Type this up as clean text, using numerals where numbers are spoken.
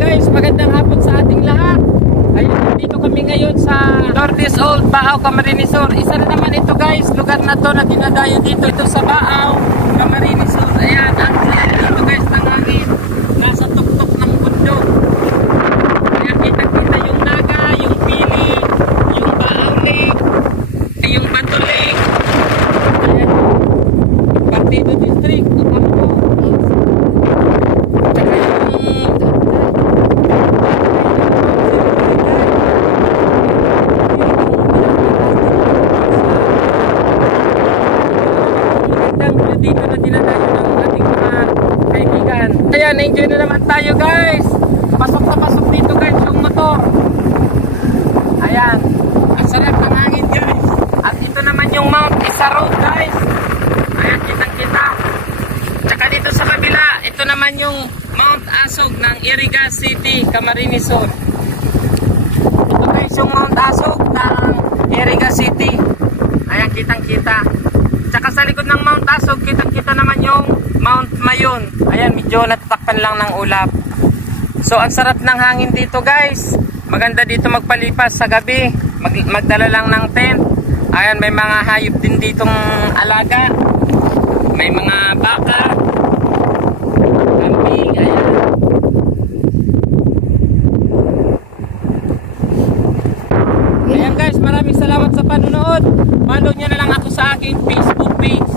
guys, magandang hapon sa ating lahat. Ayun, dito kami ngayon sa Lourdes Old, Baaw, Camarines Sur. Isa na naman ito guys, lugar na to na dinadayo dito. Ito sa Baaw, Camarines Sur. Ayan, ang dito guys ng hangin. Nasa tuktok ng bundok. Ayan, kita-kita yung Naga, yung Pili, yung Baaw Lake, yung Bato Lake. Ayan, Partido District. Dito na dinadayo ng ating mga kaibigan. Ayan, enjoy na naman tayo guys. Pasok na pasok dito guys yung motor. Ayan, ang sarap ng hangin guys. At ito naman yung Mount Isa Road guys. Ayan, kitang kita. Tsaka dito sa kabila, ito naman yung Mount Asog ng Iriga City, Camarines Sur. Ito guys yung Mount Asog ng Iriga City. Ayan, kitang kita. Tsaka sa likod ng Mount Asog, kitang-kita naman yung Mount Mayon. Ayan, medyo natatakpan lang ng ulap. So, ang sarap ng hangin dito guys. Maganda dito magpalipas sa gabi. Magdala lang ng tent. Ayan, may mga hayop din ditong alaga. May mga baka. Kambing, ayan. Ayan guys, maraming salamat sa panonood. Follow nyo na lang ako sa aking Facebook page.